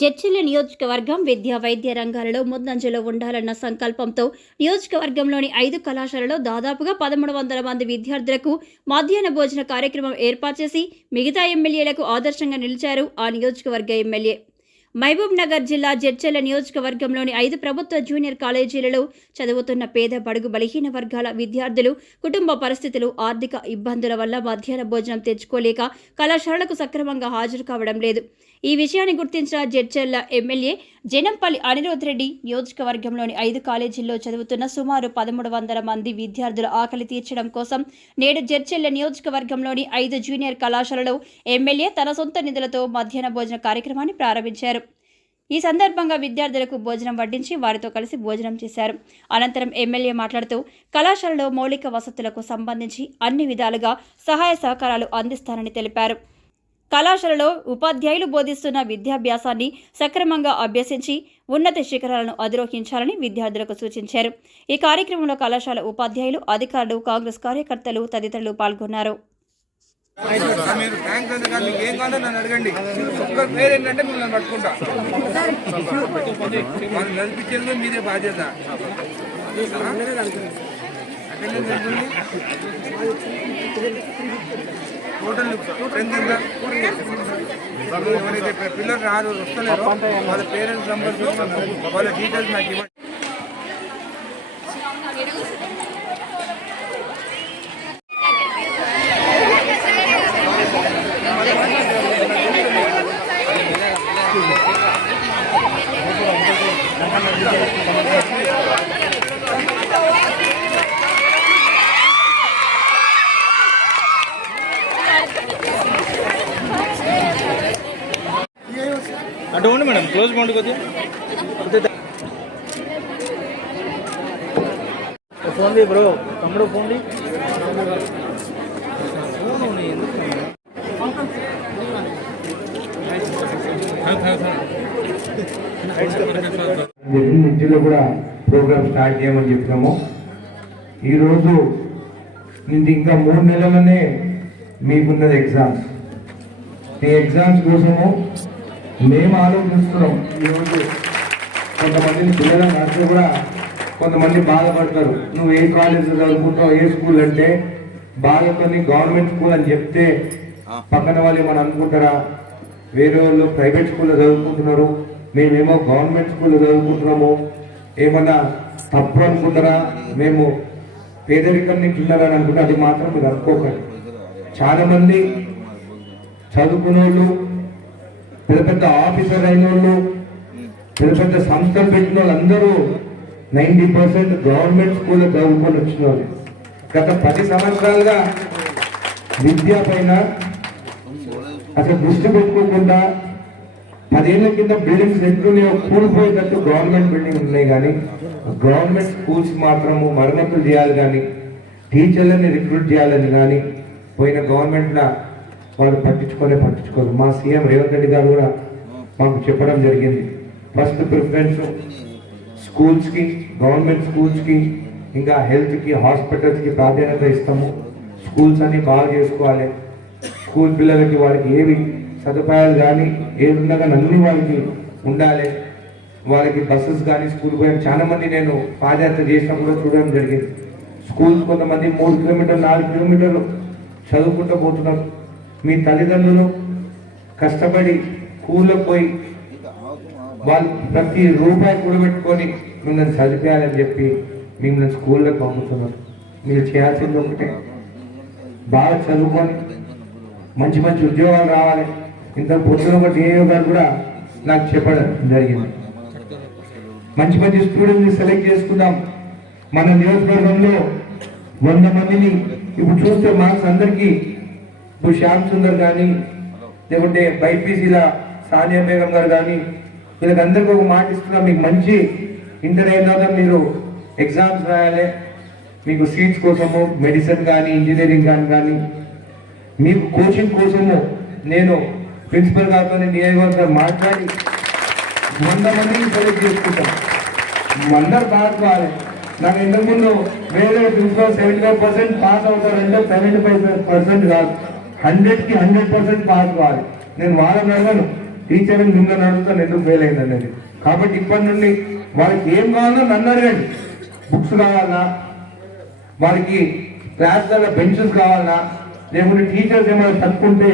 జడ్చిల్ల నియోజకవర్గం విద్యా వైద్య రంగాలలో ముందంజలో ఉండాలన్న సంకల్పంతో నియోజకవర్గంలోని ఐదు కళాశాలలో దాదాపుగా పదమూడు వందల మంది విద్యార్థులకు మధ్యాహ్న భోజన కార్యక్రమం ఏర్పాటు చేసి మిగతా ఎమ్మెల్యేలకు ఆదర్శంగా నిలిచారు ఆ నియోజకవర్గ ఎమ్మెల్యే. మహబూబ్ నగర్ జిల్లా జడ్చర్ల నియోజకవర్గంలోని ఐదు ప్రభుత్వ జూనియర్ కాలేజీలలో చదువుతున్న పేద బడుగు బలహీన వర్గాల విద్యార్థులు కుటుంబ పరిస్థితులు ఆర్థిక ఇబ్బందుల వల్ల మధ్యాహ్న భోజనం తెచ్చుకోలేక కళాశాలకు సక్రమంగా హాజరు కావడం లేదు. ఈ విషయాన్ని గుర్తించిన జడ్చర్ల ఎమ్మెల్యే జనంపల్లి అనిరుద్ రెడ్డి నియోజకవర్గంలోని ఐదు కాలేజీల్లో చదువుతున్న సుమారు పదమూడు వందల మంది విద్యార్థుల ఆకలి తీర్చడం కోసం నేడు జడ్చెల్ల నియోజకవర్గంలోని ఐదు జూనియర్ కళాశాలలో ఎమ్మెల్యే తన సొంత నిధులతో మధ్యాహ్న భోజన కార్యక్రమాన్ని ప్రారంభించారు. ఈ సందర్భంగా విద్యార్థులకు భోజనం వడ్డించి వారితో కలిసి భోజనం చేశారు. అనంతరం ఎమ్మెల్యే మాట్లాడుతూ కళాశాలలో మౌలిక వసతులకు సంబంధించి అన్ని విధాలుగా సహాయ సహకారాలు అందిస్తానని తెలిపారు. కళాశాలలో ఉపాధ్యాయులు బోధిస్తున్న విద్యాభ్యాసాన్ని సక్రమంగా అభ్యసించి ఉన్నత శిఖరాలను అధిరోహించాలని విద్యార్థులకు సూచించారు. ఈ కార్యక్రమంలో కళాశాల ఉపాధ్యాయులు అధికారులు కాంగ్రెస్ కార్యకర్తలు తదితరులు పాల్గొన్నారు. మీరు ట్యాంక్ అంతా కాదు మీకు ఏం కావాలో నన్ను అడగండి ఒక్క పేరు ఏంటంటే మిమ్మల్ని పట్టుకుంటా వాళ్ళు నడిపించేది మీదే బాధ్యత టోటల్ స్ట్రెంత్ ఎంత? ఎవరైతే పి- పిల్లలు రారు వస్తలేరో వాళ్ళ పేరెంట్స్ నంబర్స్ వాళ్ళ డీటెయిల్స్ నాకు ఇవ్వండి అటు ఉండి మేడం క్లోజ్ పండు కొద్దిగా ఫోన్ ది బ్రో తమ్ముడు ఫోన్ చెప్పి విద్యలో కూడా ప్రోగ్రామ్ స్టార్ట్ చేయమని చెప్పినాము ఈరోజు నుంచి ఇంకా మూడు నెలలనే మీకున్నది ఎగ్జామ్స్. ఈ ఎగ్జామ్స్ కోసము మేము ఆలోచిస్తున్నాం ఈరోజు కొంతమంది పిల్లలను నడిచి కూడా కొంతమంది బాధపడతారు. నువ్వు ఏ కాలేజ్ చదువుకుంటావు ఏ స్కూల్ అంటే కొన్ని గవర్నమెంట్ స్కూల్ అని చెప్తే పక్కన వాళ్ళు ఏమని అనుకుంటారా? వేరే వాళ్ళు ప్రైవేట్ స్కూల్లో చదువుకుంటున్నారు మేమేమో గవర్నమెంట్ స్కూల్లో చదువుకుంటున్నాము. ఏమన్నా తప్పు అనుకుంటారా? మేము పేదరికం నుంచి ఉన్నారని అనుకుంటే అది మాత్రం మీరు అనుకోకండి. చాలా మంది చదువుకునే వాళ్ళు పెద్ద పెద్ద ఆఫీసర్ అయిన వాళ్ళు పెద్ద పెద్ద సంస్థలు పెట్టిన వాళ్ళందరూ నైంటీ పర్సెంట్ గవర్నమెంట్ స్కూల్లో చదువుకొని వచ్చిన వాళ్ళు. గత పది సంవత్సరాలుగా విద్య పైన అసలు దృష్టి పెట్టుకోకుండా పదేళ్ళ కింద బిల్డింగ్స్ ఎట్లున్నాయో కూలిపోయేటట్టు గవర్నమెంట్ బిల్డింగ్ ఉన్నాయి కానీ గవర్నమెంట్ స్కూల్స్ మాత్రము మరమ్మతులు చేయాలి కానీ టీచర్లని రిక్రూట్ చేయాలని కానీ పోయిన గవర్నమెంట్లో వాళ్ళు పట్టించుకోలే పట్టించుకోరు. మా సీఎం రేవంత్ రెడ్డి గారు కూడా మాకు చెప్పడం జరిగింది. ఫస్ట్ ప్రిఫరెన్స్ స్కూల్స్కి గవర్నమెంట్ స్కూల్స్కి ఇంకా హెల్త్కి హాస్పిటల్స్కి ప్రాధాన్యత ఇస్తాము. స్కూల్స్ అన్నీ బాగా చేసుకోవాలి. స్కూల్ పిల్లలకి వాళ్ళకి ఏవి సదుపాయాలు కానీ ఏవి ఉన్నా కానీ వాళ్ళకి ఉండాలి. వాళ్ళకి బస్సెస్ కానీ స్కూల్ పోయి చాలామంది నేను పాదయాత్ర చేసినప్పుడు చూడడం జరిగింది. స్కూల్ కొంతమంది మూడు కిలోమీటర్లు నాలుగు కిలోమీటర్లు చదువుకుంటూ పోతున్నారు. మీ తల్లిదండ్రులు కష్టపడి స్కూల్లో పోయి వాళ్ళు ప్రతి రూపాయి కూడబెట్టుకొని మిమ్మల్ని చదివేయాలని చెప్పి మిమ్మల్ని స్కూల్లో పంపుతున్నారు. మీరు చేయాల్సింది ఒకటే. బాగా చదువుకొని మంచి మంచి ఉద్యోగాలు రావాలి. ఇంత పొద్దున ఒక డిఏఓ గారు కూడా నాకు చెప్పడం జరిగింది. మంచి మంచి స్టూడెంట్ని సెలెక్ట్ చేసుకుందాం మన నియోజకవర్గంలో వంద మందిని ఇప్పుడు చూస్తే మార్క్స్ అందరికీ ఇప్పుడు శ్యామ్ సుందర్ కానీ లేకుంటే బైపీసీల సానియా బేగం గారు కానీ వీళ్ళకందరికీ ఒక మాట ఇస్తున్నా. మీకు మంచి ఇంటర్ అయిన తర్వాత మీరు ఎగ్జామ్స్ రాయాలి. మీకు సీట్స్ కోసము మెడిసిన్ కానీ ఇంజనీరింగ్ కానీ కానీ మీకు కోచింగ్ కోసము నేను ప్రిన్సిపల్ గారితో నియోజకవర్గం మాట్లాడి వంద మందిని సెలెక్ట్ చేసుకుంటాం అందరు పాస్ కావాలి నాకు ఇంతకుముందు వేరే principal seventy five percent pass అవుతారంటే seventy five percent కాదు. హండ్రెడ్కి హండ్రెడ్ పర్సెంట్ పాస్ కావాలి. నేను వాళ్ళని అడగను టీచర్ మిమ్మల్ని అడుగుతాను ఎందుకు ఫెయిల్ అయింది అనేది. కాబట్టి ఇప్పటి నుండి వాళ్ళకి ఏం కావాలో నన్ను అడగండి. బుక్స్ కావాలా? వాళ్ళకి క్లాస్లలో బెంచెస్ కావాలా? లేకుంటే టీచర్స్ ఏమైనా తక్కువంటే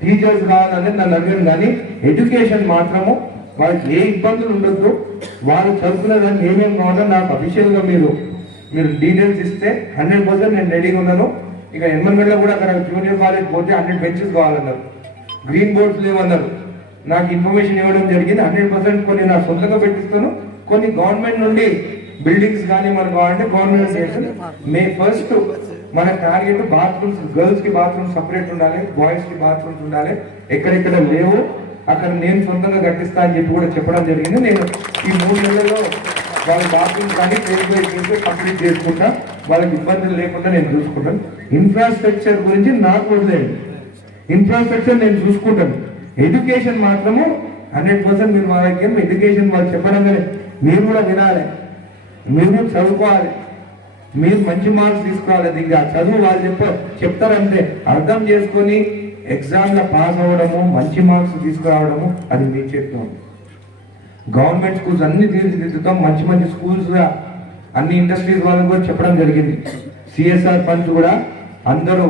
టీచర్స్ కావాలనేది నన్ను అడగను కానీ ఎడ్యుకేషన్ మాత్రము వాళ్ళకి ఏ ఇబ్బందులు ఉండొద్దు. వాళ్ళు చదువుకునే దానికి ఏమేమి కావాలో నాకు అఫీషియల్గా మీరు మీరు డీటెయిల్స్ ఇస్తే హండ్రెడ్ పర్సెంట్ నేను రెడీగా ఉన్నాను. ఇక ఎన్మన్గడ్లో కూడా అక్కడ జూనియర్ కాలేజ్ పోతే హండ్రెడ్ బెంచెస్ కావాలన్నారు. గ్రీన్ బోర్డ్స్ లేవన్నారు. నాకు ఇన్ఫర్మేషన్ ఇవ్వడం జరిగింది. హండ్రెడ్ పర్సెంట్ కొన్ని నా సొంతంగా పెట్టిస్తాను. కొన్ని గవర్నమెంట్ నుండి బిల్డింగ్స్ కానీ మనకు కావాలంటే గవర్నమెంట్ చేస్తుంది మే ఫస్ట్ మన టార్గెట్ బాత్రూమ్స్ గర్ల్స్కి బాత్రూమ్ సపరేట్ ఉండాలి బాయ్స్కి బాత్రూమ్స్ ఉండాలి. ఎక్కడెక్కడ లేవు అక్కడ నేను సొంతంగా కట్టిస్తా అని చెప్పి కూడా చెప్పడం జరిగింది. నేను ఈ మూడు నెలల్లో వాళ్ళ బాత్రూమ్స్ కానీ కంప్లీట్ చేసుకుంటా. వాళ్ళకి ఇబ్బందులు లేకుండా నేను చూసుకుంటాను. ఇన్ఫ్రాస్ట్రక్చర్ గురించి నాకు వదిలేదు ఇన్ఫ్రాస్ట్రక్చర్ నేను చూసుకుంటాను. ఎడ్యుకేషన్ మాత్రము హండ్రెడ్ పర్సెంట్ మీరు మా దగ్గర ఎడ్యుకేషన్ వాళ్ళు చెప్పడంగానే మీరు కూడా వినాలి. మీరు కూడా చదువుకోవాలి. మీరు మంచి మార్క్స్ తీసుకోవాలి. అది ఇంకా చదువు వాళ్ళు చెప్ప చెప్తారంటే అర్థం చేసుకొని ఎగ్జామ్లో పాస్ అవ్వడము మంచి మార్క్స్ తీసుకురావడము అది మీ చేతిలో గవర్నమెంట్ స్కూల్స్ అన్ని తీర్చిదిద్దుతాం. మంచి మంచి స్కూల్స్గా అన్ని ఇండస్ట్రీస్ వాళ్ళని కూడా చెప్పడం జరిగింది. సిఎస్ఆర్ ఫండ్స్ కూడా అందరూ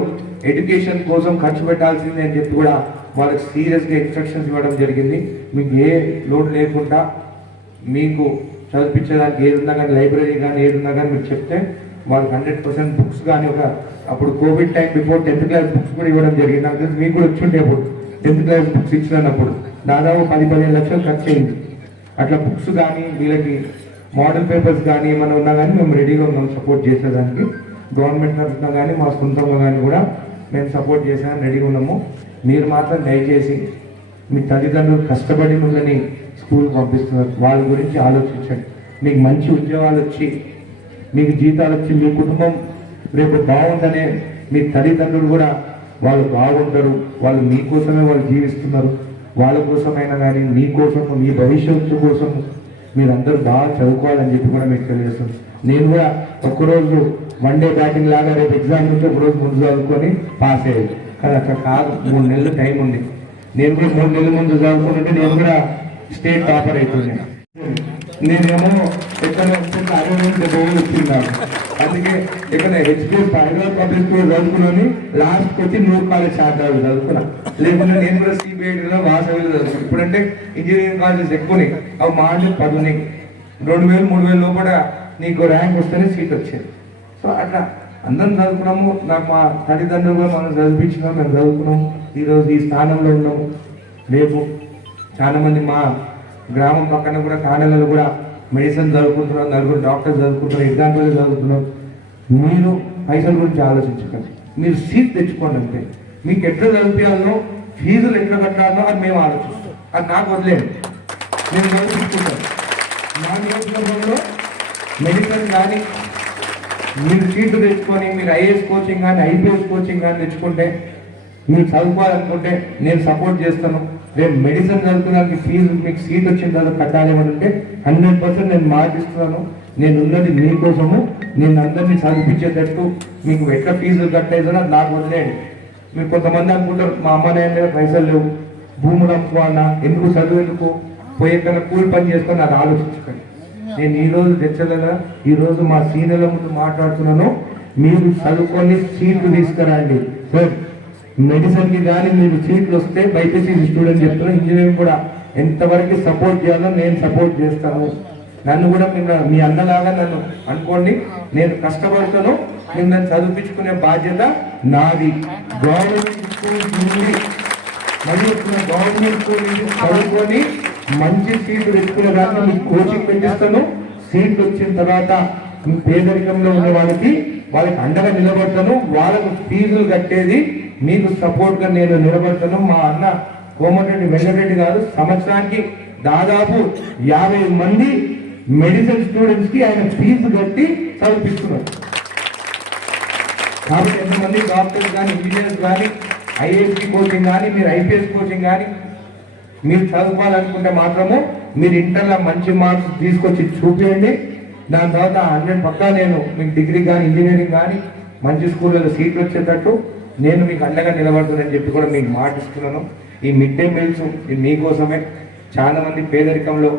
ఎడ్యుకేషన్ కోసం ఖర్చు పెట్టాల్సిందే అని చెప్పి కూడా వాళ్ళకి సీరియస్గా ఇన్స్ట్రక్షన్స్ ఇవ్వడం జరిగింది. మీకు ఏ లోన్ లేకుండా మీకు చదివించడానికి ఏది ఉన్నా కానీ లైబ్రరీ కానీ ఏది ఉన్నా కానీ మీరు చెప్తే వాళ్ళకి హండ్రెడ్ పర్సెంట్ బుక్స్ కానీ ఒక అప్పుడు Covid time before tenth class books కూడా ఇవ్వడం జరిగింది. నాకు తెలిసి మీకు కూడా వచ్చి ఉంటే అప్పుడు టెన్త్ క్లాస్ బుక్స్ ఇచ్చినప్పుడు దాదాపు పది పదిహేను లక్షలు ఖర్చు అయింది. అట్లా బుక్స్ కానీ వీళ్ళకి మోడల్ పేపర్స్ కానీ ఏమైనా ఉన్నా కానీ మేము రెడీగా ఉన్నాం సపోర్ట్ చేసేదానికి. గవర్నమెంట్ తరఫున కానీ మా సొంతంగా కానీ కూడా మేము సపోర్ట్ చేసేదానికి రెడీగా ఉన్నాము. మీరు మాత్రం దయచేసి మీ తల్లిదండ్రులు కష్టపడి మిమ్మల్ని స్కూల్కి పంపిస్తున్నారు. వాళ్ళ గురించి ఆలోచించండి. మీకు మంచి ఉద్యోగాలు వచ్చి మీకు జీతాలు వచ్చి మీ కుటుంబం రేపు బాగుందనే మీ తల్లిదండ్రులు కూడా వాళ్ళు బాగుంటారు. వాళ్ళు మీకోసమే వాళ్ళు జీవిస్తున్నారు. వాళ్ళ కోసమైనా కానీ మీకోసము మీ భవిష్యత్తు కోసం మీరందరూ బాగా చదువుకోవాలని చెప్పి కూడా మీకు తెలియజేస్తుంది నేను కూడా ఒక్కరోజు వన్ డే బ్యాటింగ్ లాగా రేపు ఎగ్జామ్ నుంచి ఒకరోజు ముందు చదువుకొని పాస్ అయ్యాడు కానీ అట్లా కాదు మూడు నెలలు టైం ఉంది. నేను కూడా మూడు నెలల ముందు చదువుకుంటుంటే నేను కూడా స్టేట్ టాపర్ అవుతుంది నేనేమో ఎక్కడ అరవై నుంచి డబ్బులు వచ్చిందాను అందుకే ఇక్కడ హెచ్పిఎస్ హైదరాబాద్ పబ్లిక్ స్కూల్ చదువుకున్నాను. లాస్ట్ వచ్చి నూరు కాలేజ్ శారదాలు చదువుకున్నా. లేకుండా నేను కూడా సిబిఐడిలో వాసవిలో చదువుకున్నాను ఇప్పుడంటే ఇంజనీరింగ్ కాలేజెస్ ఎక్కువనే అవి మాటలు పది రెండు వేలు మూడు వేలు లోపల నీకు ర్యాంక్ వస్తేనే సీట్ వచ్చేది. సో అట్లా అందరం చదువుకున్నాము. నాకు మా తల్లిదండ్రులు కూడా మనం చదివించినాం మేము చదువుకున్నాం ఈరోజు ఈ స్థానంలో ఉన్నాము. రేపు చాలామంది మా గ్రామం పక్కన కూడా కాడలలో కూడా మెడిసిన్ చదువుకుంటున్నారు నలుగురు డాక్టర్ చదువుకుంటున్నారు ఎగ్జాంపుల్ చదువుతున్నారు మీరు పైసల గురించి ఆలోచించకండి. మీరు సీట్ తెచ్చుకోండి అంటే మీకు ఎట్లా చదివించాలో ఫీజులు ఎట్లా కట్టాలో అది మేము ఆలోచిస్తాం. అది నాకు వదిలేదు నేను చదివించుకుంటాను నా నియోజకవర్గంలో మెడిసిన్ కానీ మీరు సీట్లు తెచ్చుకొని మీరు ఐఏఎస్ కోచింగ్ కానీ ఐపీఎస్ కోచింగ్ కానీ తెచ్చుకుంటే మీరు చదువుకోవాలనుకుంటే నేను సపోర్ట్ చేస్తాను. రేపు మెడిసిన్ చదువుకోవడానికి ఫీజు మీకు సీట్ వచ్చిన తర్వాత కట్టాలేమని అంటే హండ్రెడ్ పర్సెంట్ నేను మార్చిస్తున్నాను నేను ఉన్నది మీకోసము. నేను అందరినీ చదివించేటట్టు మీకు ఎట్లా ఫీజులు కట్టేదో నాకు వదిలేయండి. మీరు కొంతమంది అనుకుంటారు మా అమ్మ నాయన పైసలు లేవు. భూములు అమ్ముకోవాలా? ఎందుకు చదువు ఎందుకు పోయే కన్నా కూలి పని చేసుకొని అది ఆలోచించుకోండి. నేను ఈరోజు తెచ్చలేదా ఈరోజు మా సీనియర్ల ముందు మాట్లాడుతున్నాను. మీరు చదువుకొని సీట్లు తీసుకురండి. సార్ మెడిసిన్కి కానీ మీరు సీట్లు వస్తే బైపీసీ స్టూడెంట్ చెప్తున్నా ఇంజనీరింగ్ కూడా ఎంతవరకు సపోర్ట్ చేయాలో నేను సపోర్ట్ చేస్తాను. నన్ను కూడా మీరు మీ అన్నలాగా నన్ను అనుకోండి నేను కష్టపడతాను మిమ్మల్ని చదివించుకునే బాధ్యత నాది. గవర్నమెంట్ స్కూల్ నుండి మరియు గవర్నమెంట్ స్కూల్ నుంచి చదువుకొని మంచి సీట్లు తెచ్చుకునే దాంట్లో మీకు కోచింగ్ పెట్టిస్తాను. సీట్లు వచ్చిన తర్వాత పేదరికంలో ఉన్న వాళ్ళకి వాళ్ళకి అండగా నిలబడతాను వాళ్ళకు ఫీజులు కట్టేది మీకు సపోర్ట్గా నేను నిలబడతాను. మా అన్న కోమటిరెడ్డి వెంకటరెడ్డి గారు సంవత్సరానికి దాదాపు యాభై మంది మెడిసిన్ స్టూడెంట్స్కి ఆయన ఫీజు కట్టి చదివిస్తున్నారు కాబట్టి ఎంతమంది డాక్టర్స్ కానీ ఇంజనీర్స్ కానీ ఐఏఎస్సి కోచింగ్ కానీ మీరు ఐపీఎస్ కోచింగ్ కానీ మీరు చదువుకోవాలనుకుంటే మాత్రము మీరు ఇంటర్లో మంచి మార్క్స్ తీసుకొచ్చి చూపించండి దాని తర్వాత హండ్రెడ్ పక్కా నేను మీకు డిగ్రీ కానీ ఇంజనీరింగ్ కానీ మంచి స్కూళ్ళలో సీట్లు వచ్చేటట్టు నేను మీకు అండగా నిలబడుతున్నానని చెప్పి కూడా మీకు మాట ఇస్తున్నాను ఈ మిడ్ డే మీల్స్ ఇది మీకోసమే. చాలామంది పేదరికంలో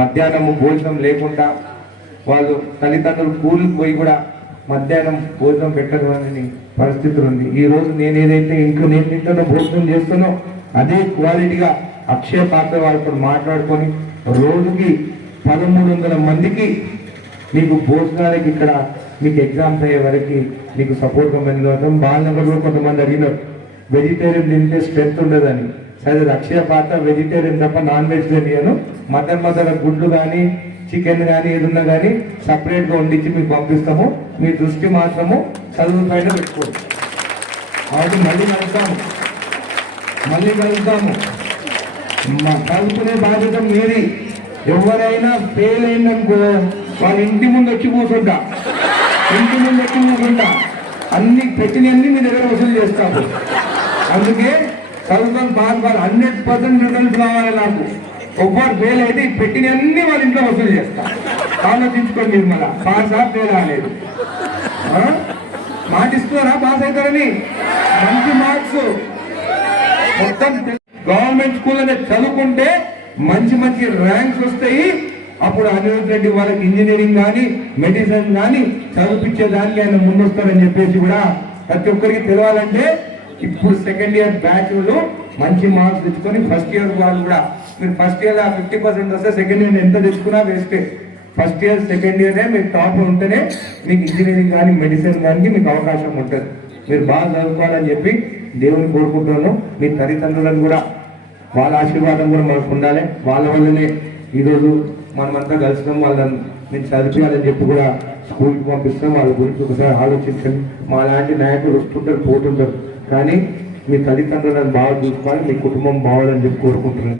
మధ్యాహ్నము భోజనం లేకుండా వాళ్ళు తల్లిదండ్రులు కూలికి పోయి కూడా మధ్యాహ్నం భోజనం పెట్టకూడని పరిస్థితులు ఉంది. ఈ రోజు నేను ఏదైతే ఇంట్లో నేను తింటున్నా భోజనం చేస్తున్నో అదే క్వాలిటీగా అక్షయ పాత్ర వాళ్ళతో మాట్లాడుకొని రోజుకి పదమూడు వందల మందికి మీకు భోజనాలకి ఇక్కడ మీకు ఎగ్జామ్స్ అయ్యే వరకు మీకు సపోర్ట్ కంపెనీ బాలనగర్లో కొంతమంది అడిగినారు వెజిటేరియన్ తింటే స్ట్రెంత్ ఉండదని. సరే అక్షయ పాత్ర వెజిటేరియన్ తప్ప non veg vegetarian mutton mother గుడ్లు కానీ చికెన్ కానీ ఏదున్నా కానీ సపరేట్గా వండించి మీకు పంపిస్తాము. మీ దృష్టి మాత్రము చదువు పైన పెట్టుకోండి. కాబట్టి మళ్ళీ కలుస్తాము మళ్ళీ కలుస్తాము మా కలుపుకునే బాధ్యత మీది. ఎవరైనా ఫెయిల్ అయిందనుకో వాళ్ళ ఇంటి ముందు వచ్చి కూర్చుంటా. ఇంటి ముందు వచ్చి కూర్చుంటా. అన్ని పెట్టినన్ని మీ దగ్గర వసూలు చేస్తాము అందుకే చదువుకొని పాస్ వాళ్ళు హండ్రెడ్ పర్సెంట్ రిటర్న్స్ కావాలి నాకు. ఒవ్వరు ఫెయిల్ అయితే ఈ పెట్టినన్ని వాళ్ళ ఇంట్లో వసూలు చేస్తా. ఆలోచించుకోండి మీరు మళ్ళా. పాసా ఫెయిల్ అనేది మాటిస్తున్నారా పాస్ అవుతారని? మంచి మార్క్స్. మొత్తం గవర్నమెంట్ అనేది చదువుకుంటే మంచి మంచి ర్యాంక్స్ వస్తాయి. అప్పుడు అనిరుద్ రెడ్డి వాళ్ళకి ఇంజనీరింగ్ కానీ మెడిసిన్ కానీ చదివించేదానికి ఆయన ముందొస్తారని చెప్పేసి కూడా ప్రతి ఒక్కరికి తెలవాలంటే ఇప్పుడు సెకండ్ ఇయర్ బ్యాచ్లు మంచి మార్క్స్ తెచ్చుకొని ఫస్ట్ ఇయర్ వాళ్ళు కూడా మీరు ఫస్ట్ ఇయర్ ఫిఫ్టీ పర్సెంట్ వస్తే సెకండ్ ఇయర్ ఎంత తెచ్చుకున్నా వేస్టే ఫస్ట్ ఇయర్ సెకండ్ ఇయర్ మీరు టాప్ ఉంటేనే మీకు ఇంజనీరింగ్ కానీ మెడిసిన్ కానీ మీకు అవకాశం ఉంటుంది. మీరు బాగా చదువుకోవాలని చెప్పి దేవుని కోరుకుంటున్నాను మీ తల్లిదండ్రులను కూడా వాళ్ళ ఆశీర్వాదం కూడా మనకు ఉండాలి. వాళ్ళ వల్లనే ఈరోజు మనమంతా కలిసినాం వాళ్ళని నేను చదివించాలని చెప్పి కూడా స్కూల్కి పంపిస్తాం వాళ్ళ గురించి ఒకసారి ఆలోచించండి. మా లాంటి నాయకులు వస్తుంటారు పోతుంటారు. కానీ మీ తల్లిదండ్రులను బాగా చూసుకోవాలి మీ కుటుంబం బాగుందని చెప్పి కోరుకుంటున్నాను.